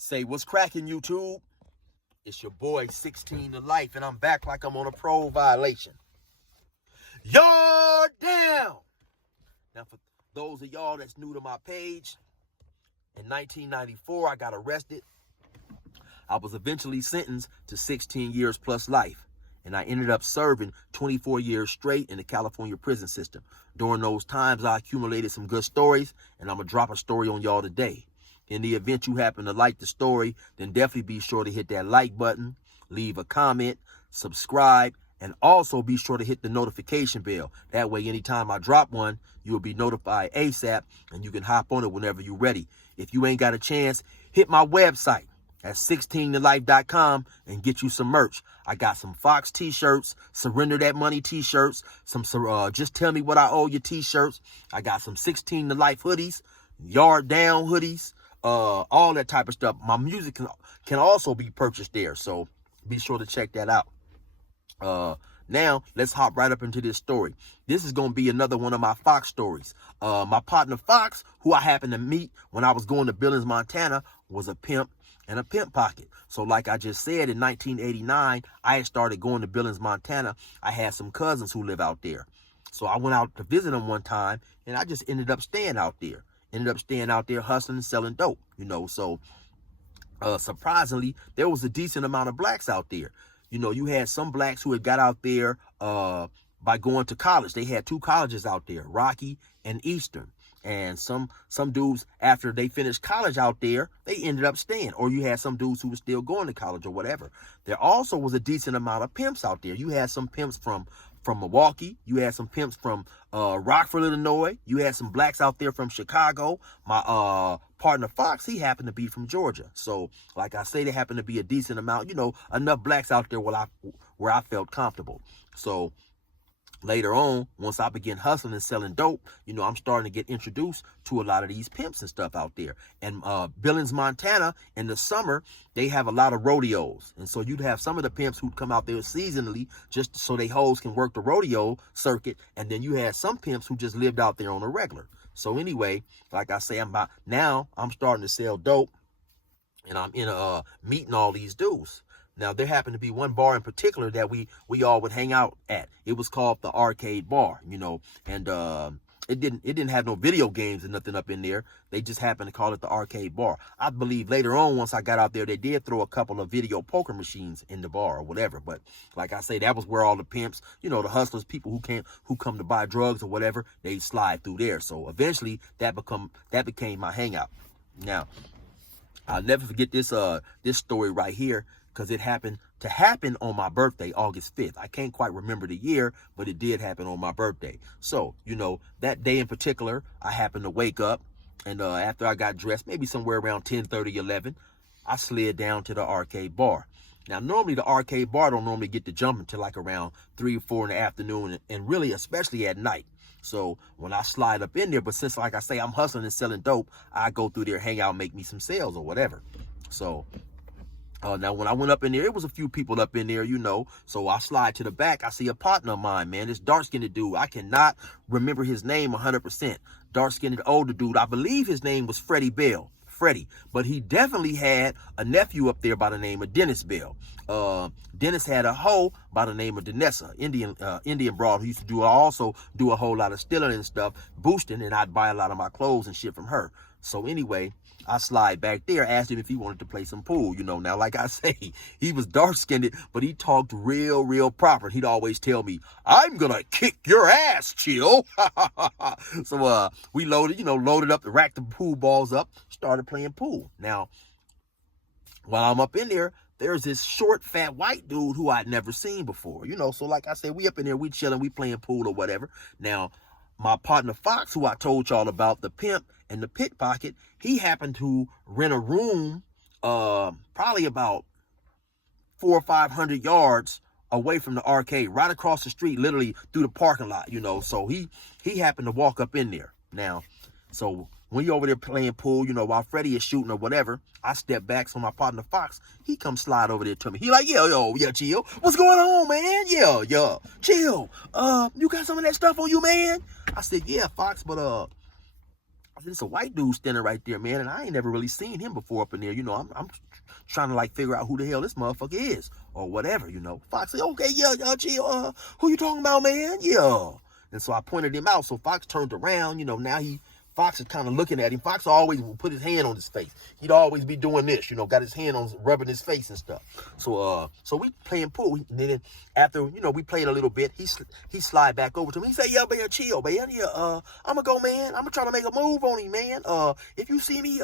Say, what's cracking, YouTube? It's your boy, 16 to Life, and I'm back like I'm on a parole violation. Yard down! Now, for those of y'all that's new to my page, in 1994, I got arrested. I was eventually sentenced to 16 years plus life, and I ended up serving 24 years straight in the California prison system. During those times, I accumulated some good stories, and I'm going to drop a story on y'all today. In the event you happen to like the story, then definitely be sure to hit that like button, leave a comment, subscribe, and also be sure to hit the notification bell. That way, anytime I drop one, you'll be notified ASAP, and you can hop on it whenever you're ready. If you ain't got a chance, hit my website at 16tolife.com and get you some merch. I got some Fox t-shirts, Surrender That Money t-shirts, some Just Tell Me What I Owe You t-shirts. I got some 16 to Life hoodies, Yard Down hoodies, all that type of stuff. My music can also be purchased there, so be sure to check that out. Now let's hop right up into this story. This is going to be another one of my Fox stories. My partner Fox, who I happened to meet when I was going to Billings, Montana, was a pimp and a pimp pocket. So like I just said, in 1989, I had started going to Billings, Montana. I had some cousins who live out there. So I went out to visit them one time, and I just ended up staying out there. Hustling and selling dope, So surprisingly, there was a decent amount of blacks out there. You had some blacks who had got out there by going to college. They had two colleges out there, Rocky and Eastern. And some dudes, after they finished college out there, they ended up staying. Or you had some dudes who were still going to college or whatever. There also was a decent amount of pimps out there. You had some pimps from Milwaukee. You had some pimps from Rockford, Illinois. You had some blacks out there from Chicago. My partner Fox, he happened to be from Georgia. So, like I say, there happened to be a decent amount, enough blacks out there where I felt comfortable. So later on, once I began hustling and selling dope, I'm starting to get introduced to a lot of these pimps and stuff out there. And Billings, Montana, in the summer, they have a lot of rodeos. And so you'd have some of the pimps who'd come out there seasonally just so they hoes can work the rodeo circuit. And then you had some pimps who just lived out there on a regular. So anyway, like I say, I'm starting to sell dope, and I'm in meeting all these dudes. Now, there happened to be one bar in particular that we all would hang out at. It was called the Arcade Bar, and it didn't have no video games or nothing up in there. They just happened to call it the Arcade Bar. I believe later on, once I got out there, they did throw a couple of video poker machines in the bar or whatever. But like I say, that was where all the pimps, the hustlers, people who come to buy drugs or whatever, they slide through there. So eventually that became my hangout. Now, I'll never forget this story right here, because it happened to happen on my birthday, August 5th. I can't quite remember the year, but it did happen on my birthday. So, that day in particular, I happened to wake up, and after I got dressed, maybe somewhere around 10:30, 11, I slid down to the Arcade Bar. Now, normally the Arcade Bar don't normally get to jump until like around 3 or 4 in the afternoon, and really, especially at night. So when I slide up in there, but since, like I say, I'm hustling and selling dope, I go through there, hang out, make me some sales or whatever. So now, when I went up in there, it was a few people up in there, So I slide to the back. I see a partner of mine, man. This dark-skinned dude. I cannot remember his name 100%. Dark-skinned older dude. I believe his name was Freddie Bell. But he definitely had a nephew up there by the name of Dennis Bell. Dennis had a hoe by the name of Danessa, Indian broad, who used to also do a whole lot of stealing and stuff, boosting, and I'd buy a lot of my clothes and shit from her. So anyway, I slide back there, asked him if he wanted to play some pool. Now, like I say, he was dark-skinned, but he talked real proper. He'd always tell me, "I'm gonna kick your ass, chill." So we loaded up, racked the pool balls up, started playing pool. Now, while I'm up in there, there's this short, fat, white dude who I'd never seen before. So like I said, we up in there, we chilling, we playing pool or whatever. Now, my partner Fox, who I told y'all about, the pimp and the pickpocket, he happened to rent a room probably about 400 or 500 yards away from the arcade, right across the street, literally through the parking lot, So he happened to walk up in there. Now, so when you over there playing pool, while Freddie is shooting or whatever, I step back, so my partner Fox, he come slide over there to me. He like, yeah, chill. What's going on, man? Yeah, chill. You got some of that stuff on you, man? I said, yeah, Fox, but I said, it's a white dude standing right there, man, and I ain't never really seen him before up in there. You know, I'm trying to like figure out who the hell this motherfucker is or whatever, you know. Fox said, okay, yeah, Chill, who you talking about, man? Yeah. And so I pointed him out. So Fox turned around, you know, now Fox is kind of looking at him. Fox always would put his hand on his face. He'd always be doing this, you know, got his hand on, rubbing his face and stuff. So we playing pool. And then after, you know, we played a little bit, he slide back over to me. He said, yeah, man, chill, man. Yeah, I'm gonna go, man. I'm gonna try to make a move on him, man. If you see me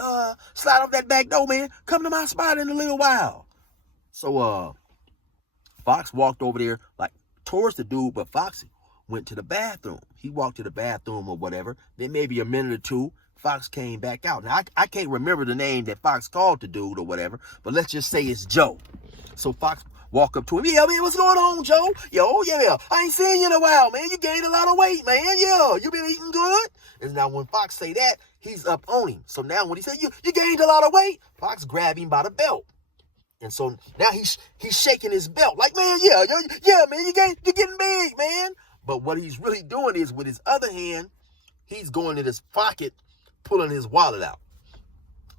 slide off that back door, man, come to my spot in a little while. So Fox walked over there like towards the dude, but Fox went to the bathroom. He walked to the bathroom or whatever. Then maybe a minute or two, Fox came back out. Now, I can't remember the name that Fox called the dude or whatever, but let's just say it's Joe. So Fox walked up to him. Yeah, man, what's going on, Joe? Yo, yeah, I ain't seen you in a while, man. You gained a lot of weight, man. Yeah, you been eating good? And now when Fox say that, he's up on him. So now when he said, you gained a lot of weight, Fox grabbed him by the belt. And so now he's shaking his belt like, man, yeah, man, you're getting big, man. But what he's really doing is with his other hand, he's going in his pocket, pulling his wallet out.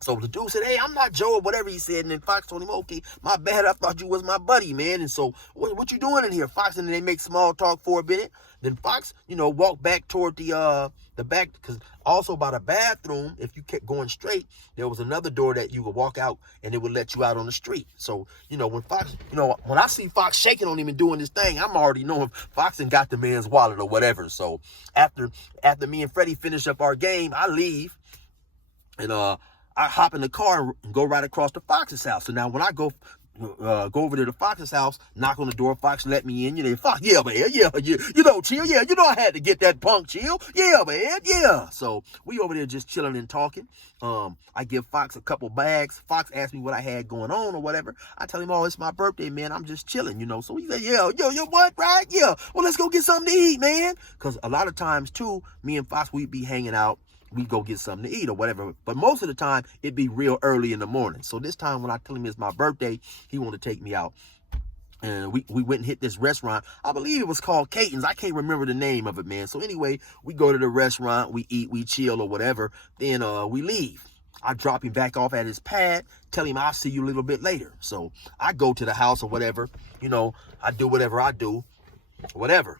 So the dude said, hey, I'm not Joe or whatever he said. And then Fox told him, okay, my bad. I thought you was my buddy, man. And so what you doing in here, Fox? And then they make small talk for a minute. Then Fox, you know, walked back toward the back, because also by the bathroom, if you kept going straight, there was another door that you could walk out and it would let you out on the street. So, you know, when I see Fox shaking on him and doing this thing, I'm already knowing Fox and got the man's wallet or whatever. So after me and Freddie finish up our game, I leave and I hop in the car and go right across to Fox's house. So now when I go over to the Fox's house, knock on the door, Fox let me in. You know, Fox, yeah, man, yeah, you know, Chill, yeah, you know I had to get that punk, Chill, yeah, man, yeah. So we over there just chilling and talking. I give Fox a couple bags. Fox asked me what I had going on or whatever. I tell him, oh, it's my birthday, man. I'm just chilling, you know. So he said, yeah, yo, what, right? Yeah, well, let's go get something to eat, man. Because a lot of times, too, me and Fox, we'd be hanging out. We go get something to eat or whatever. But most of the time, it'd be real early in the morning. So this time when I tell him it's my birthday, he wanted to take me out. And we went and hit this restaurant. I believe it was called Caton's. I can't remember the name of it, man. So anyway, we go to the restaurant, we eat, we chill or whatever. Then we leave. I drop him back off at his pad, tell him I'll see you a little bit later. So I go to the house or whatever. You know, I do whatever I do, whatever.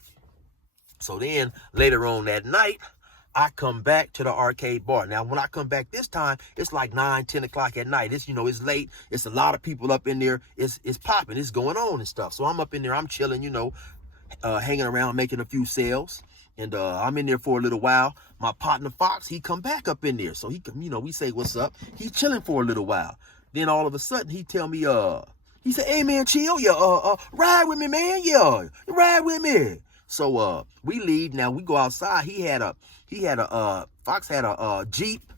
So then later on that night, I come back to the arcade bar. Now, when I come back this time, it's like 9, 10 o'clock at night. It's, you know, it's late. It's a lot of people up in there. It's popping. It's going on and stuff. So I'm up in there. I'm chilling, you know, hanging around, making a few sales. And I'm in there for a little while. My partner, Fox, he come back up in there. So he, you know, we say, what's up? He's chilling for a little while. Then all of a sudden, he tell me, he said, hey, man, Chill. Yeah, ride with me, man. Yeah, ride with me. So we leave. Now we go outside. Fox had a Jeep.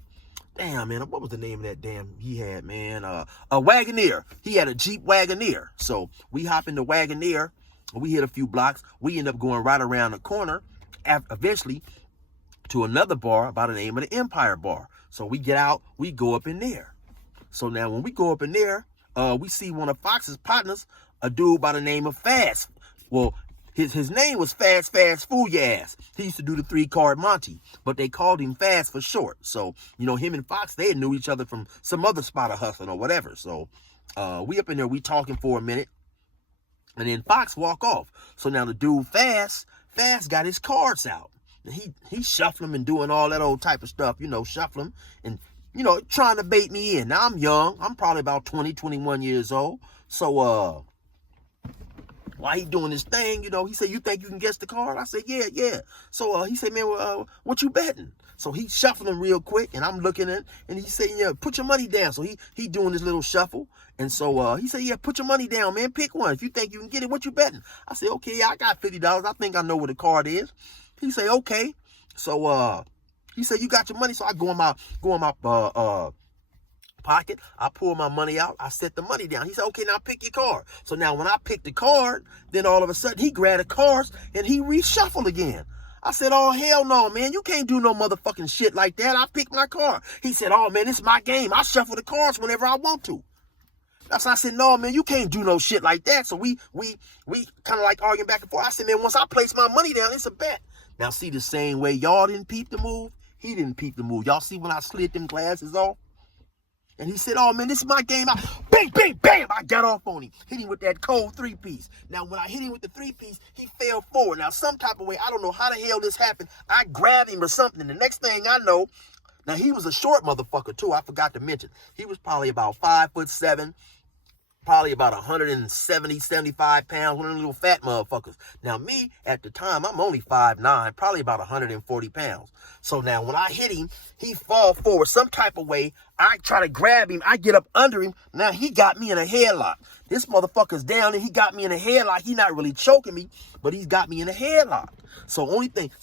Damn, man, what was the name of that damn he had, man? A Wagoneer. He had a Jeep Wagoneer. So we hop in the Wagoneer. We hit a few blocks. We end up going right around the corner, eventually to another bar by the name of the Empire Bar. So we get out. We go up in there. So now when we go up in there, we see one of Fox's partners, a dude by the name of Fast. Well, his name was Fast Fool Ya Ass. He used to do the 3-card Monty, but they called him Fast for short. So, you know, him and Fox, they knew each other from some other spot of hustling or whatever. So we up in there, we talking for a minute, and then Fox walk off. So now the dude Fast got his cards out. And he shuffling and doing all that old type of stuff, you know, shuffling and, you know, trying to bait me in. Now I'm young. I'm probably about 20, 21 years old. So, while he doing his thing, you know, he said, you think you can guess the card? I said, yeah. So he said, man, what you betting? So he's shuffling real quick, and I'm looking at, and he said, yeah, put your money down. So he doing this little shuffle, and so he said, yeah, put your money down, man. Pick one. If you think you can get it, what you betting? I said, okay, I got $50. I think I know what the card is. He said, okay. So he said, you got your money. So I go in my pocket. I pull my money out. I set the money down. He said, okay, now pick your card. So now when I picked the card, then all of a sudden he grabbed the cards and he reshuffled again. I said, oh, hell no, man. You can't do no motherfucking shit like that. I picked my card. He said, oh, man, it's my game. I shuffle the cards whenever I want to. That's why I said, no, man, you can't do no shit like that. So we kind of like arguing back and forth. I said, man, once I place my money down, it's a bet. Now, see, the same way y'all didn't peep the move, He didn't peep the move. Y'all see when I slid them glasses off? And he said, oh, man, this is my game. Bang, bang, bam. I got off on him. Hit him with that cold 3-piece. Now, when I hit him with the 3-piece, he fell forward. Now, some type of way, I don't know how the hell this happened. I grabbed him or something. The next thing I know, now, he was a short motherfucker, too. I forgot to mention. He was probably about 5'7", probably about 170, 75 pounds, one of them little fat motherfuckers. Now, me, at the time, I'm only 5'9", probably about 140 pounds. So now, when I hit him, he fall forward some type of way. I try to grab him. I get up under him. Now, he got me in a headlock. This motherfucker's down, and he got me in a headlock. He not really choking me, but he's got me in a headlock. So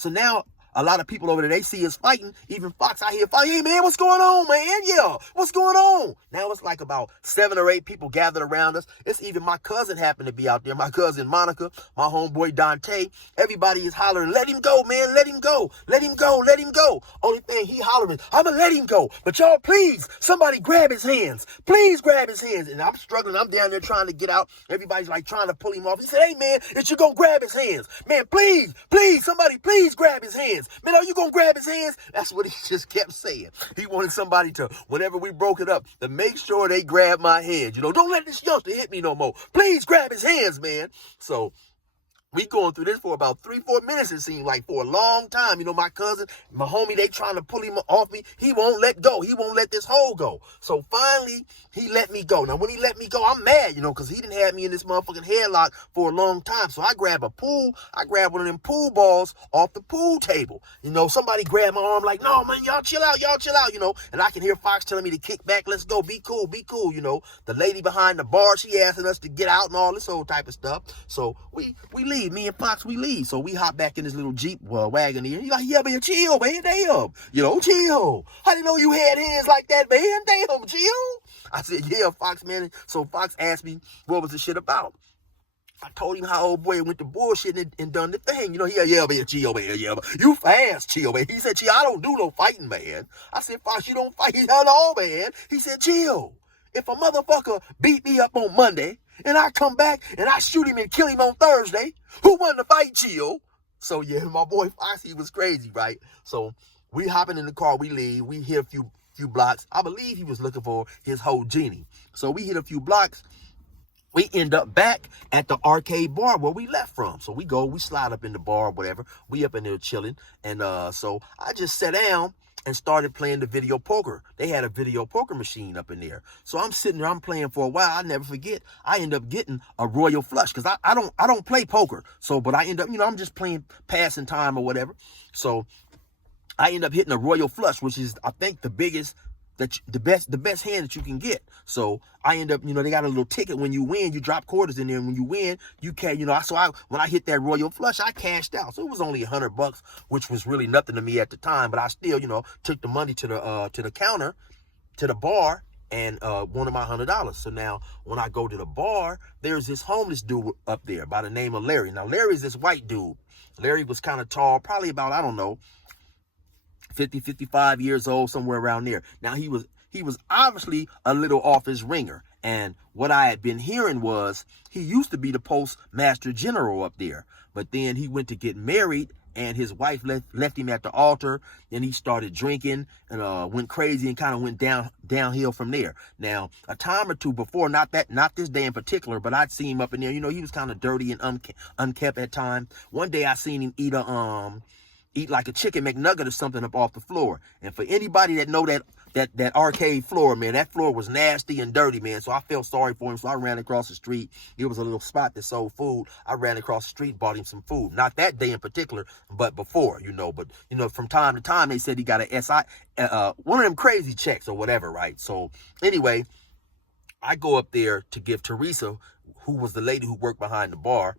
now, a lot of people over there, they see us fighting. Even Fox out here fighting. Hey, man, what's going on, man? Yeah, what's going on? Now it's like about 7 or 8 people gathered around us. It's even my cousin happened to be out there. My cousin Monica, my homeboy Dante. Everybody is hollering, let him go, man. Let him go. Let him go. Let him go. Only thing he hollering, I'm going to let him go. But y'all, please, somebody grab his hands. Please grab his hands. And I'm struggling. I'm down there trying to get out. Everybody's like trying to pull him off. He said, hey, man, is you going to grab his hands? Man, please, somebody, please grab his hands. Man, are you going to grab his hands? That's what he just kept saying. He wanted somebody to, whenever we broke it up, to make sure they grab my hands. You know, don't let this youngster hit me no more. Please grab his hands, man. So we going through this for about 3-4 minutes, it seemed like, for a long time. You know, my cousin, my homie, they trying to pull him off me. He won't let go. He won't let this hole go. So finally, he let me go. Now, when he let me go, I'm mad, you know, because he didn't have me in this motherfucking headlock for a long time. So I grab one of them pool balls off the pool table. You know, somebody grabbed my arm like, no, man, y'all chill out, you know. And I can hear Fox telling me to kick back, let's go, be cool, you know. The lady behind the bar, she asking us to get out and all this old type of stuff. So we leave. Me and Fox, we leave. So we hop back in this little Jeep wagon here. He like, yeah, man, chill, man, damn. You know, chill. I didn't know you had hands like that, man. Damn, chill. I said, yeah, Fox, man. So Fox asked me, what was the shit about? I told him how old boy went to bullshit and done the thing. You know, yeah, man, chill, man, yeah. You fast, chill, man. He said, chill, I don't do no fighting, man. I said, Fox, you don't fight at all, man. He said, chill. If a motherfucker beat me up on Monday, and I come back and I shoot him and kill him on Thursday, who won the fight, chill? So, yeah, my boy Fox, he was crazy, right? So, we hopping in the car, we leave, we hit a few blocks. I believe he was looking for his whole genie. So, we hit a few blocks. We end up back at the arcade bar where we left from. So, we slide up in the bar or whatever. We up in there chilling. And so, I just sat down and started playing the video poker. They had a video poker machine up in there. So I'm sitting there, I'm playing for a while. I never forget. I end up getting a royal flush because I don't play poker. So, but I end up, you know, I'm just playing passing time or whatever. So I end up hitting a royal flush, which is, I think, the biggest, the best hand that you can get. So I end up, you know, they got a little ticket. When you win, you drop quarters in there. And when you win, you can, you know, when I hit that royal flush, I cashed out. So it was only $100, which was really nothing to me at the time. But I still, you know, took the money to the counter, to the bar, and wanted my $100. So now when I go to the bar, there's this homeless dude up there by the name of Larry. Now Larry's this white dude. Larry was kind of tall, probably about, I don't know, 50, 55 years old, somewhere around there. Now, he was obviously a little off his ringer. And what I had been hearing was he used to be the postmaster general up there. But then he went to get married, and his wife left him at the altar. Then he started drinking and went crazy and kind of went downhill from there. Now, a time or two before, not this day in particular, but I'd seen him up in there. You know, he was kind of dirty and unkempt at times. One day I seen him eat like a chicken McNugget or something up off the floor. And for anybody that know that arcade floor, man, that floor was nasty and dirty, man. So I felt sorry for him. So I ran across the street. It was a little spot that sold food. I ran across the street, bought him some food. Not that day in particular, but before, you know. But, you know, from time to time, they said he got a SI, one of them crazy checks or whatever, right? So anyway, I go up there to give Teresa, who was the lady who worked behind the bar,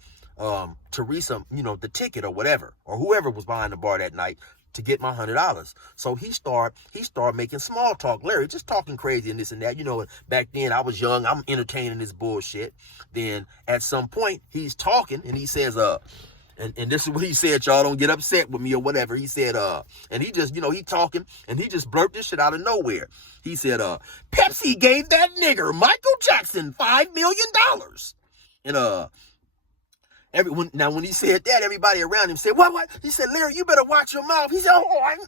Teresa, you know, the ticket or whatever, or whoever was behind the bar that night, to get my $100. So he started making small talk. Larry just talking crazy and this and that. You know, back then I was young. I'm entertaining this bullshit. Then at some point he's talking and he says, and this is what he said, y'all don't get upset with me or whatever. He said, and he just, you know, he talking and he just blurted this shit out of nowhere. He said, Pepsi gave that nigger Michael Jackson $5 million. And Now when he said that, everybody around him said, what? He said, Larry, you better watch your mouth. He said,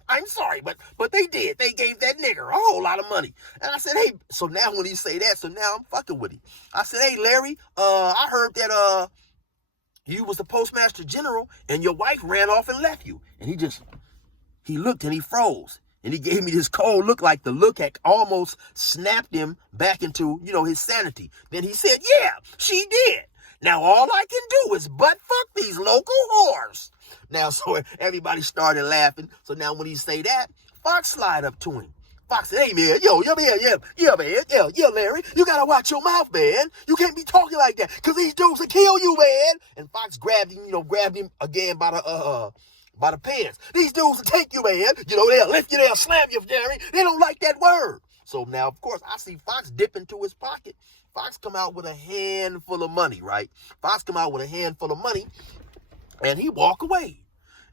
I'm sorry, but they did. They gave that nigger a whole lot of money. And I said, hey, so now when he say that, so now I'm fucking with him. I said, hey, Larry, I heard that you was the postmaster general and your wife ran off and left you. And he looked and he froze. And he gave me this cold look, like the look had almost snapped him back into, his sanity. Then he said, yeah, she did. Now all I can do is butt fuck these local whores. Now, so everybody started laughing. So now when he say that, Fox slide up to him. Fox said, hey, man, yeah, Larry, you got to watch your mouth, man. You can't be talking like that because these dudes will kill you, man. And Fox grabbed him again by the pants. These dudes will take you, man. They'll lift you, they'll slam you, Larry. They don't like that word. So now, of course, I see Fox dip into his pocket. Fox come out with a handful of money, right? Fox come out with a handful of money, and he walk away.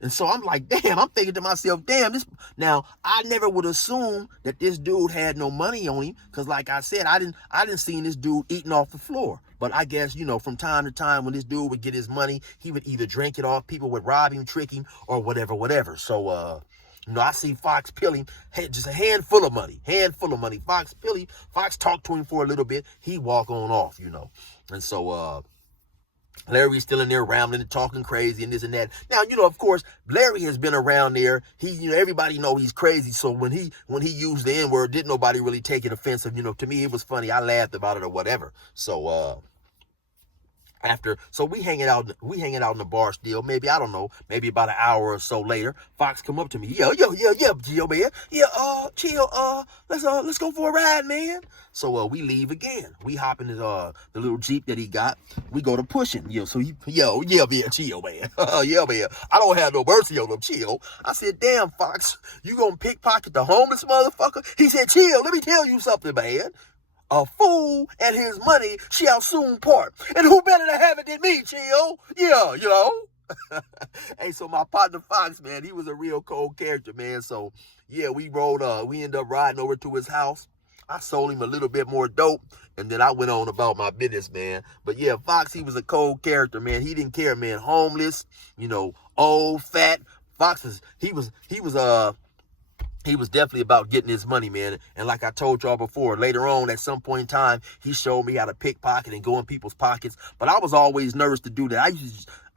And so I'm like, damn, I'm thinking to myself, damn, now I never would assume that this dude had no money on him. Cause like I said, I didn't see this dude eating off the floor. But I guess, from time to time when this dude would get his money, he would either drink it off, people would rob him, trick him, or whatever. So, I see Fox pill him, just a handful of money. Fox pill him, Fox talked to him for a little bit, he walk on off, And so, Larry's still in there rambling and talking crazy and this and that. Now, of course, Larry has been around there. He, everybody know he's crazy. So when he used the N-word, didn't nobody really take it offensive. To me, it was funny. I laughed about it or whatever. So, so we hanging out in the bar still. Maybe, I don't know, maybe about an hour or so later, Fox come up to me. Yo, Gio, man. Yeah, chill. Let's go for a ride, man. So, we leave again. We hop in the little Jeep that he got. We go to pushing. So man, chill, man. Yeah, man. I don't have no mercy on them, chill. I said, damn, Fox, you gonna pickpocket the homeless motherfucker? He said, chill, let me tell you something, man. A fool and his money shall soon part. And who better to have it than me, chill? Yeah, Hey, so my partner Fox, man, he was a real cold character, man. So, yeah, we ended up riding over to his house. I sold him a little bit more dope, and then I went on about my business, man. But, yeah, Fox, he was a cold character, man. He didn't care, man. Homeless, old, fat. Fox, he was definitely about getting his money, man. And like I told y'all before, later on, at some point in time, he showed me how to pickpocket and go in people's pockets. But I was always nervous to do that.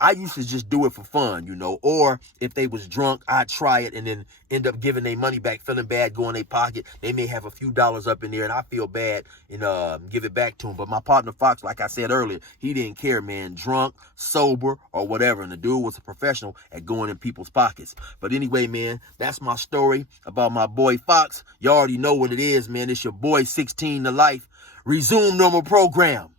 I used to just do it for fun, or if they was drunk, I'd try it and then end up giving their money back, feeling bad, go in their pocket. They may have a few dollars up in there and I feel bad and give it back to them. But my partner Fox, like I said earlier, he didn't care, man, drunk, sober, or whatever. And the dude was a professional at going in people's pockets. But anyway, man, that's my story about my boy Fox. You already know what it is, man. It's your boy 16 to life. Resume normal program.